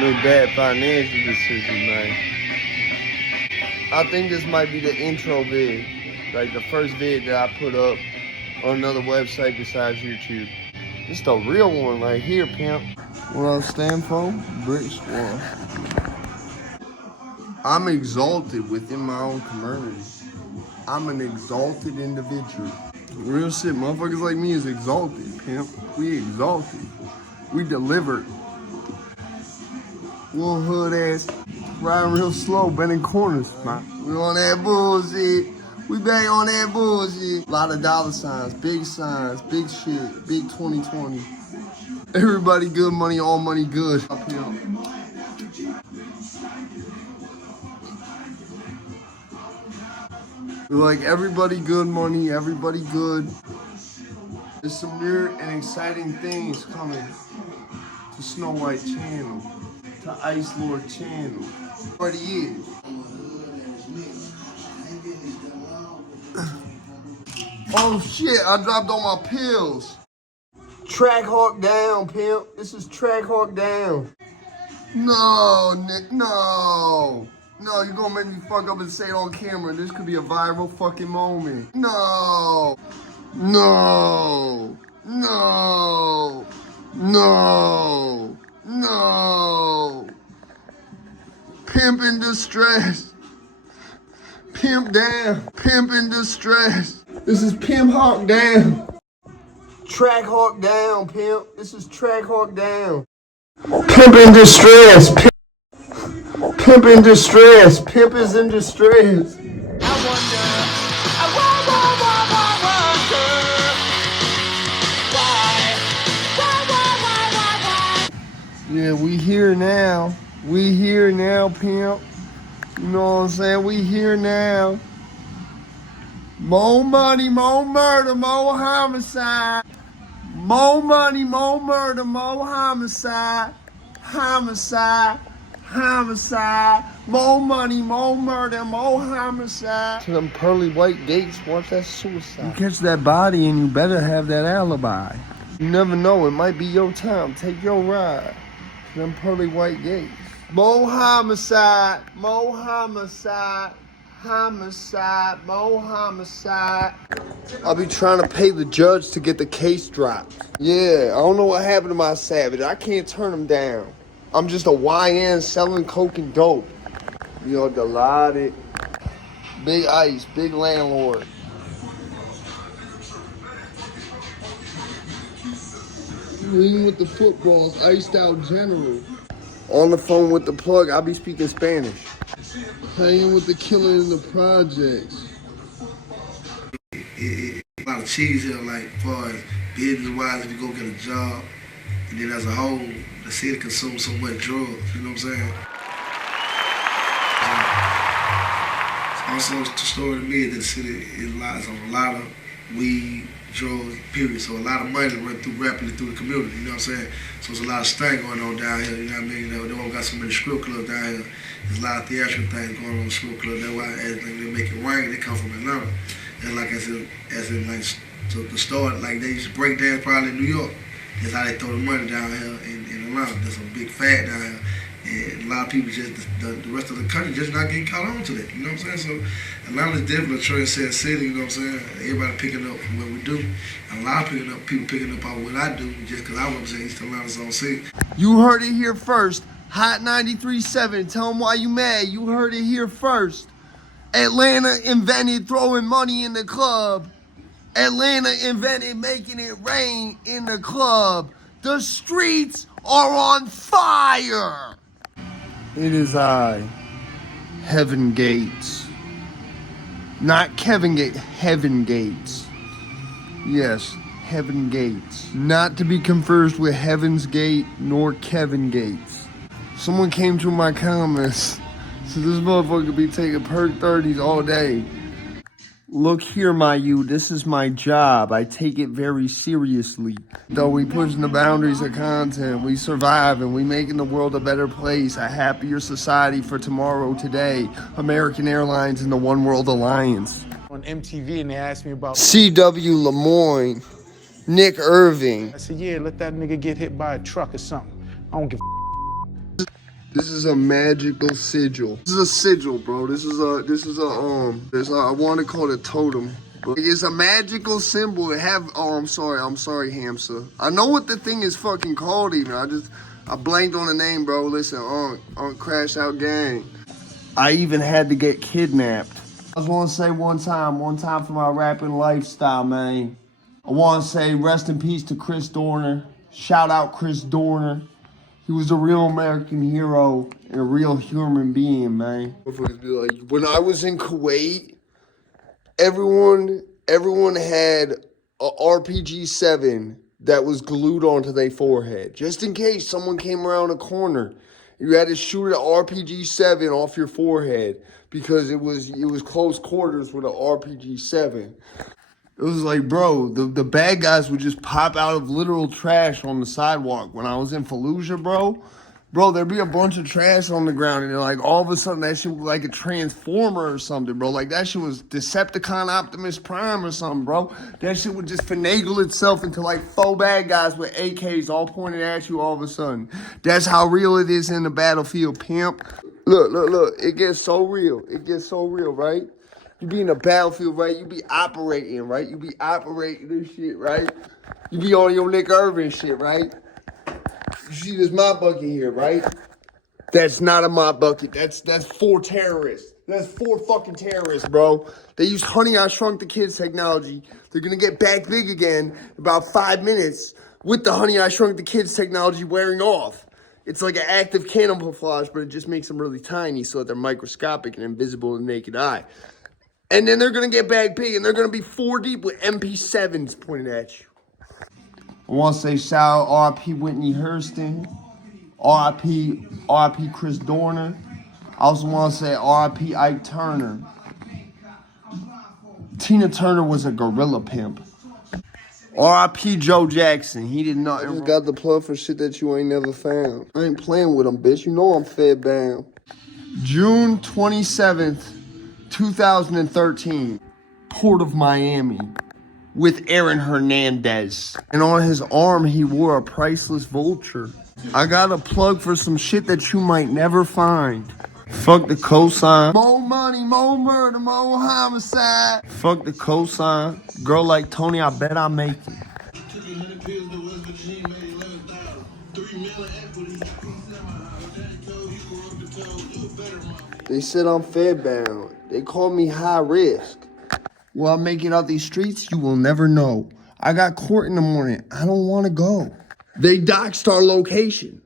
No bad financial decision, man. I think this might be the intro vid. Like the first vid that I put up on another website besides YouTube. This the real one right here, pimp. What I stand for? Brick Squad. I'm exalted within my own community. I'm an exalted individual. Real shit, motherfuckers like me is exalted, pimp. We exalted. We delivered. Little hood ass, riding real slow, bending corners, man. We on that bullshit. We back on that bullshit. A lot of dollar signs, big shit, big 2020. Everybody good money, all money good. Like everybody good money, everybody good. There's some new and exciting things coming to Snow White channel, to Ice Lord channel. Already is. Oh shit, I dropped all my pills. Track Hawk down, pimp. This is Track Hawk down. No, Nick, no. No, you're gonna make me fuck up and say it on camera. This could be a viral fucking moment. No. No. No. No. No. Pimp in distress. Pimp down. Pimp in distress. This is Pimp Hawk down. Track Hawk down, pimp. This is Track Hawk down. Pimp in distress. Pimp in distress. Pimp is in distress. Yeah, we here now. We here now, pimp. You know what I'm saying? We here now. More money, more murder, more homicide. More money, more murder, more homicide. Homicide, homicide. More money, more murder, more homicide. To them pearly white gates, watch that suicide. You catch that body and you better have that alibi. You never know, it might be your time. Take your ride. To them pearly white gates. More homicide, more homicide. Homicide, more homicide. I'll be trying to pay the judge to get the case dropped. Yeah, I don't know what happened to my savage. I can't turn him down. I'm just a YN selling coke and dope. You know, delighted. Big ice, big landlord. Lean with the footballs, iced out general. On the phone with the plug, I'll be speaking Spanish. Hanging with the killer in the projects. A lot of cheese here, like far as business-wise, if you go get a job, and then as a whole, the city consumes so much drugs, you know what I'm saying? Also, the story to me is that the city relies on a lot of weed, drugs, period. So a lot of money run through rapidly through the community, you know what I'm saying? So there's a lot of stank going on down here, you know what I mean? You know, they don't got so many strip clubs down here. There's a lot of theatrical things going on in the strip club. That's why everything they make it rain, they come from Atlanta. And like as in like, so the start, like they used to break dance probably in New York. That's how they throw the money down here in Atlanta. There's a big fat down here. And a lot of people just, the rest of the country just not getting caught on to that, you know what I'm saying? So Atlanta's definitely a trendset city, you know what I'm saying? Everybody picking up from what we do. And a lot of people picking up on what I do just because I represent East Atlanta's own city. You heard it here first. Hot 93.7, tell them why you mad. You heard it here first. Atlanta invented throwing money in the club. Atlanta invented making it rain in the club. The streets are on fire. It is I, Heaven Gates. Not Kevin Gates, Heaven Gates. Yes, Heaven Gates. Not to be confused with Heaven's Gate nor Kevin Gates. Someone came through my comments, so this motherfucker be taking perk 30s all day. Look here, my you, this is my job. I take it very seriously. Though we pushing the boundaries of content, we survive and we making the world a better place, a happier society for tomorrow, today. American Airlines and the One World Alliance. On MTV and they asked me about C.W. Lemoyne, Nick Errything. I said, yeah, let that nigga get hit by a truck or something. I don't give a This is a magical sigil. This is a sigil, bro. I want to call it a totem. But it's a magical symbol. I'm sorry, Hamza. I know what the thing is fucking called even. I blanked on the name, bro. Listen, Crash Out Gang. I even had to get kidnapped. I just want to say one time for my rapping lifestyle, man. I want to say rest in peace to Chris Dorner. Shout out Chris Dorner. He was a real American hero and a real human being, man. When I was in Kuwait, everyone had a RPG-7 that was glued onto their forehead, just in case someone came around a corner. You had to shoot an RPG-7 off your forehead because it was close quarters with an RPG-7. It was like, bro, the bad guys would just pop out of literal trash on the sidewalk. When I was in Fallujah, bro, there'd be a bunch of trash on the ground, and like all of a sudden that shit was like a transformer or something, bro. Like that shit was Decepticon Optimus Prime or something, bro. That shit would just finagle itself into like 4 bad guys with AKs all pointed at you all of a sudden. That's how real it is in the battlefield, pimp. Look. It gets so real. Right? You be in the battlefield, right? You be operating, right? You be operating this shit, right? You be on your Nick Irvin shit, right? You see this mop bucket here, right? That's not a mop bucket. That's 4 terrorists. That's 4 fucking terrorists, bro. They use Honey, I Shrunk the Kids technology. They're gonna get back big again in about 5 minutes with the Honey, I Shrunk the Kids technology wearing off. It's like an active camouflage, but it just makes them really tiny so that they're microscopic and invisible to the naked eye. And then they're going to get back big, and they're going to be 4 deep with MP7s pointed at you. I want to say shout out R.I.P. Whitney Hurston, R.I.P. Chris Dorner. I also want to say R.I.P. Ike Turner. Tina Turner was a gorilla pimp. R.I.P. Joe Jackson. He did not. I just got the plug for shit that you ain't never found. I ain't playing with them, bitch. You know I'm fed bound. June 27th, 2013. Port of Miami with Aaron Hernandez. And on his arm, he wore a priceless vulture. I got a plug for some shit that you might never find. Fuck the cosign. More money, more murder, more homicide. Fuck the cosign. Girl like Tony, I bet I make it. They said I'm fed bound. They called me high risk. Will I make it out these streets? You will never know. I got court in the morning. I don't want to go. They doxed our location.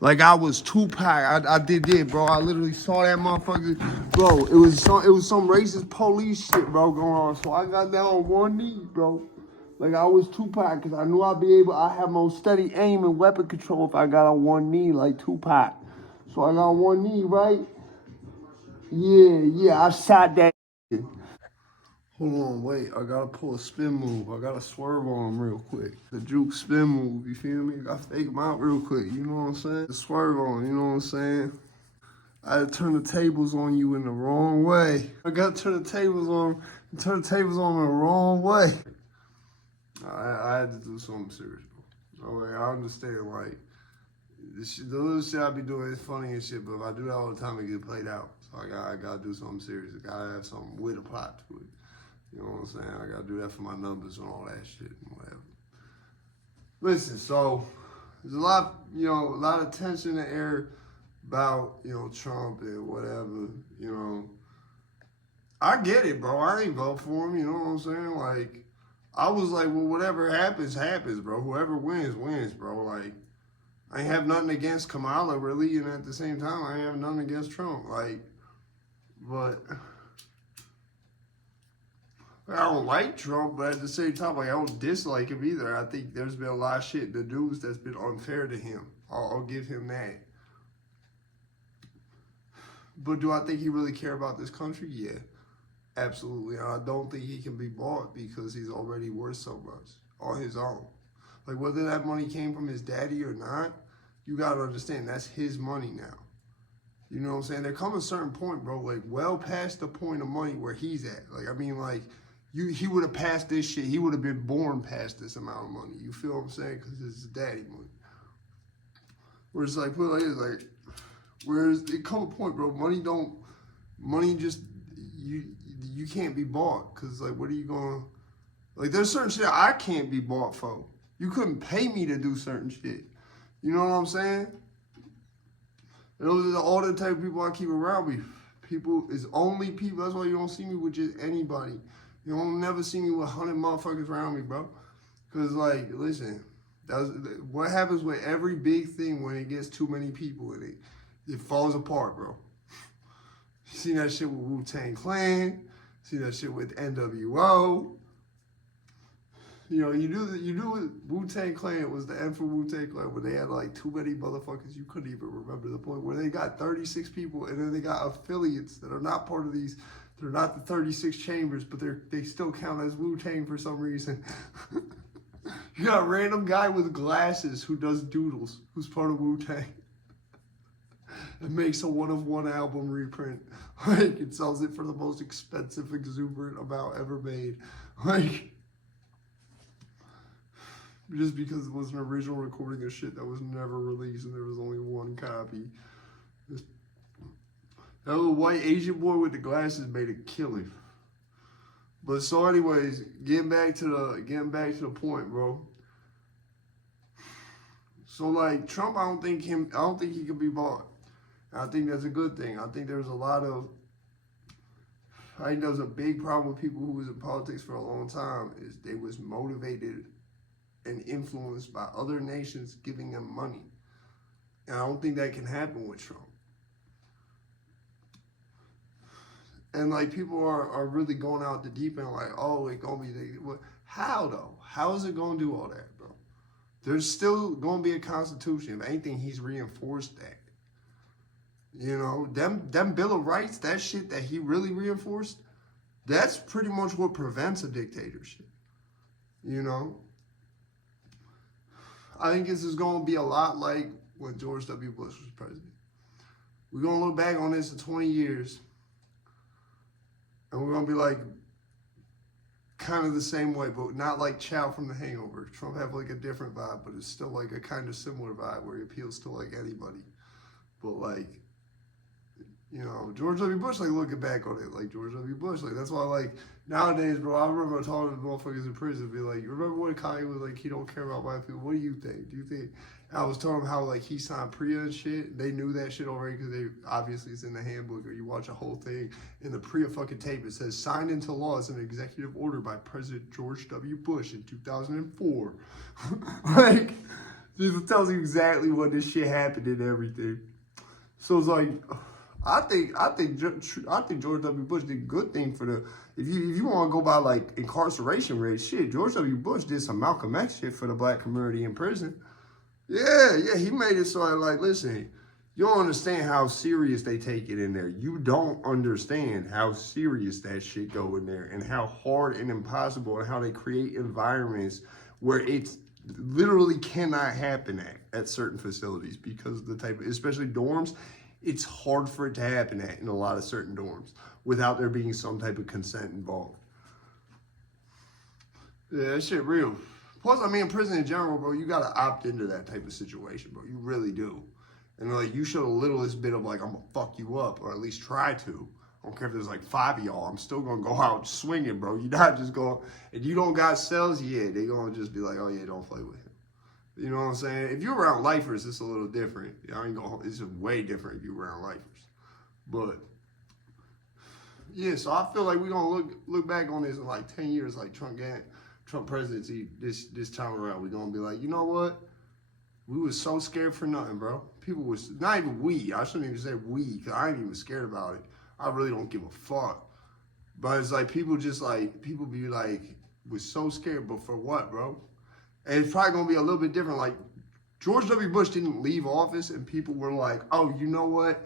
Like I was Tupac. I did, bro. I literally saw that motherfucker. Bro, it was some racist police shit, bro, going on. So I got down on one knee, bro. Like I was Tupac, because I knew I have more steady aim and weapon control if I got on one knee like Tupac. So I got on one knee, right? Yeah, I shot that. Hold on, wait. I gotta pull a spin move. I gotta swerve on him real quick. The juke spin move, you feel me? I gotta fake him out real quick, you know what I'm saying? The swerve on him, you know what I'm saying? I had to turn the tables on you in the wrong way. I gotta turn the tables on the wrong way. I had to do something serious, bro. No way, I understand, like, the little shit I be doing is funny and shit, but if I do that all the time, it get played out. So I gotta do something serious. I gotta have something with a plot to it. You know what I'm saying? I gotta do that for my numbers and all that shit and whatever. Listen, so there's a lot of tension in the air about, Trump and whatever, I get it, bro. I ain't vote for him, you know what I'm saying? Like, I was like, well, whatever happens, happens, bro. Whoever wins, wins, bro. Like, I ain't have nothing against Kamala, really, and at the same time, I ain't have nothing against Trump. Like, but I don't like Trump, but at the same time, like, I don't dislike him either. I think there's been a lot of shit in the news that's been unfair to him. I'll give him that. But do I think he really care about this country? Yeah, absolutely. I don't think he can be bought because he's already worth so much on his own. Like, whether that money came from his daddy or not, you got to understand that's his money now. You know what I'm saying? There comes a certain point, bro, like well past the point of money where he's at. Like, I mean, like, he would have passed this shit. He would have been born past this amount of money. You feel what I'm saying? Because it's his daddy money. Where it's like, put it like this, like, Whereas it come a point, bro, money just, you can't be bought. Cause like, what are you going, like there's certain shit I can't be bought for. You couldn't pay me to do certain shit. You know what I'm saying? And those are all the type of people I keep around me. People is only people. That's why you don't see me with just anybody. You don't never see me with 100 motherfuckers around me, bro. Cause like, listen, that's what happens with every big thing when it gets too many people in it. It falls apart, bro. You see that shit with Wu-Tang Clan. See that shit with NWO. You know, you do with Wu-Tang Clan. It was the end for Wu-Tang Clan where they had like too many motherfuckers. You couldn't even remember the point where they got 36 people and then they got affiliates that are not part of these. They're not the 36 chambers, but they still count as Wu-Tang for some reason. You got a random guy with glasses who does doodles, who's part of Wu-Tang. And makes a one-of-one album reprint. Like, it sells it for the most expensive, exuberant amount ever made. Like, just because it was an original recording of shit that was never released and there was only one copy. That little white Asian boy with the glasses made a killing. But so anyways, getting back to the point, bro. So like Trump, I don't think he could be bought. I think that's a good thing. I think there's a big problem with people who was in politics for a long time is they was motivated and influenced by other nations giving them money. And I don't think that can happen with Trump. And like people are really going out the deep end like, oh, it gonna be how though? How is it gonna do all that, bro? There's still gonna be a constitution. If anything, he's reinforced that. You know, them Bill of Rights, that shit that he really reinforced, that's pretty much what prevents a dictatorship. You know? I think this is gonna be a lot like when George W. Bush was president. We're gonna look back on this in 20 years. And we're going to be like, kind of the same way, but not like Chow from The Hangover. Trump have like a different vibe, but it's still like a kind of similar vibe where he appeals to like anybody. But like, you know, George W. Bush, like looking back on it, like George W. Bush, like that's why like nowadays, bro, I remember talking to motherfuckers in prison, be like, you remember when Kanye was like, he don't care about white people? What do you think? Do you think? I was telling him how like he signed PREA and shit. They knew that shit already because they obviously it's in the handbook or you watch a whole thing. In the PREA fucking tape, it says signed into law as an executive order by President George W. Bush in 2004. Like, this tells you exactly what this shit happened and everything. So it's like, I think George W. Bush did a good thing for the. If you want to go by like incarceration rates, shit, George W. Bush did some Malcolm X shit for the black community in prison. Yeah, he made it so I like, listen, you don't understand how serious they take it in there. You don't understand how serious that shit go in there and how hard and impossible and how they create environments where it's literally cannot happen at certain facilities because of the type of, especially dorms, it's hard for it to happen in a lot of certain dorms without there being some type of consent involved. Yeah, that shit real. Plus, I mean, in prison in general, bro, you gotta opt into that type of situation, bro. You really do. And like, you show the littlest bit of like, I'm gonna fuck you up, or at least try to. I don't care if there's like 5 of y'all. I'm still gonna go out swinging, bro. You're not just going, and you don't got cells, yeah, they gonna just be like, oh yeah, don't play with him. You know what I'm saying? If you're around lifers, it's a little different. I ain't gonna, it's way different if you're around lifers. But yeah, so I feel like we're gonna look back on this in like 10 years, like Trump presidency this time around. We're gonna be like, you know what? We was so scared for nothing, bro. People was, not even we, I shouldn't even say we, because I ain't even scared about it. I really don't give a fuck. But it's like people be like, was so scared, but for what, bro? And it's probably gonna be a little bit different. Like, George W. Bush didn't leave office and people were like, oh, you know what?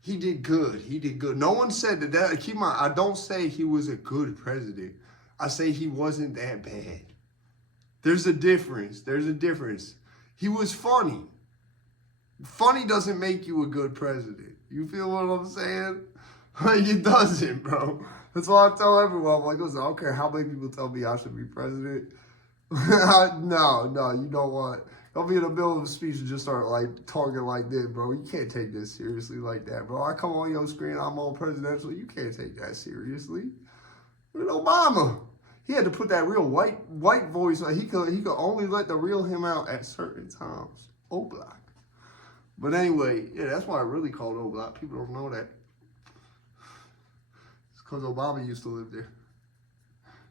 He did good. He did good. No one said that. Keep in mind, I don't say he was a good president. I say he wasn't that bad. There's a difference. He was funny. Funny doesn't make you a good president. You feel what I'm saying? Like, it doesn't, bro. That's why I tell everyone. I'm like, listen, I don't care how many people tell me I should be president. No, you know what? Don't be in the middle of a speech and just start like talking like this, bro. You can't take this seriously like that, bro. I come on your screen, I'm on presidential. You can't take that seriously. With Obama, he had to put that real white voice. Like he could only let the real him out at certain times. O'Block. But anyway, yeah, that's why I really called O'Block. People don't know that. It's because Obama used to live there.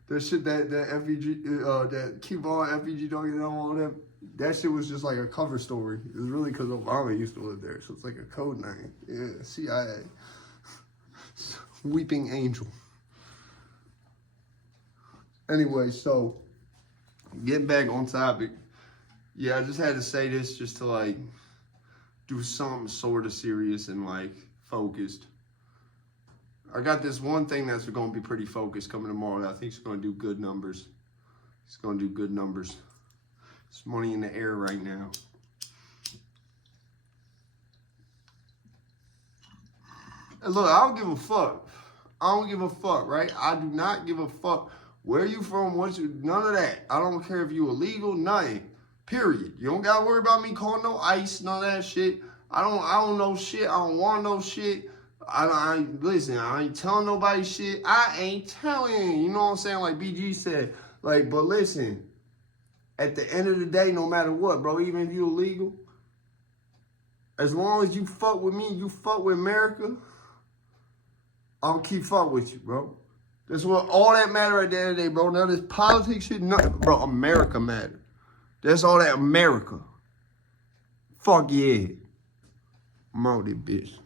That shit, that FVG, that keep on FVG dog and all that. That shit was just like a cover story. It was really because Obama used to live there, so it's like a code name. Yeah, CIA. Weeping Angel. Anyway, so getting back on topic. Yeah, I just had to say this just to like do something sort of serious and like focused. I got this one thing that's going to be pretty focused coming tomorrow that I think is going to do good numbers. It's going to do good numbers. It's money in the air right now. And look, I don't give a fuck. I don't give a fuck, right? I do not give a fuck where you from, none of that. I don't care if you illegal, nothing. Period. You don't got to worry about me calling no ICE, none of that shit. I don't know shit. I don't want no shit. Listen, I ain't telling nobody shit. I ain't telling. You know what I'm saying? Like BG said. Like, but listen, at the end of the day, no matter what, bro, even if you illegal, as long as you fuck with me, you fuck with America, I'll keep fuck with you, bro. That's what all that matter at the end of the day, bro. None of this politics shit, nothing. Bro, America matter. That's all that America. Fuck yeah. I'm out there, bitch.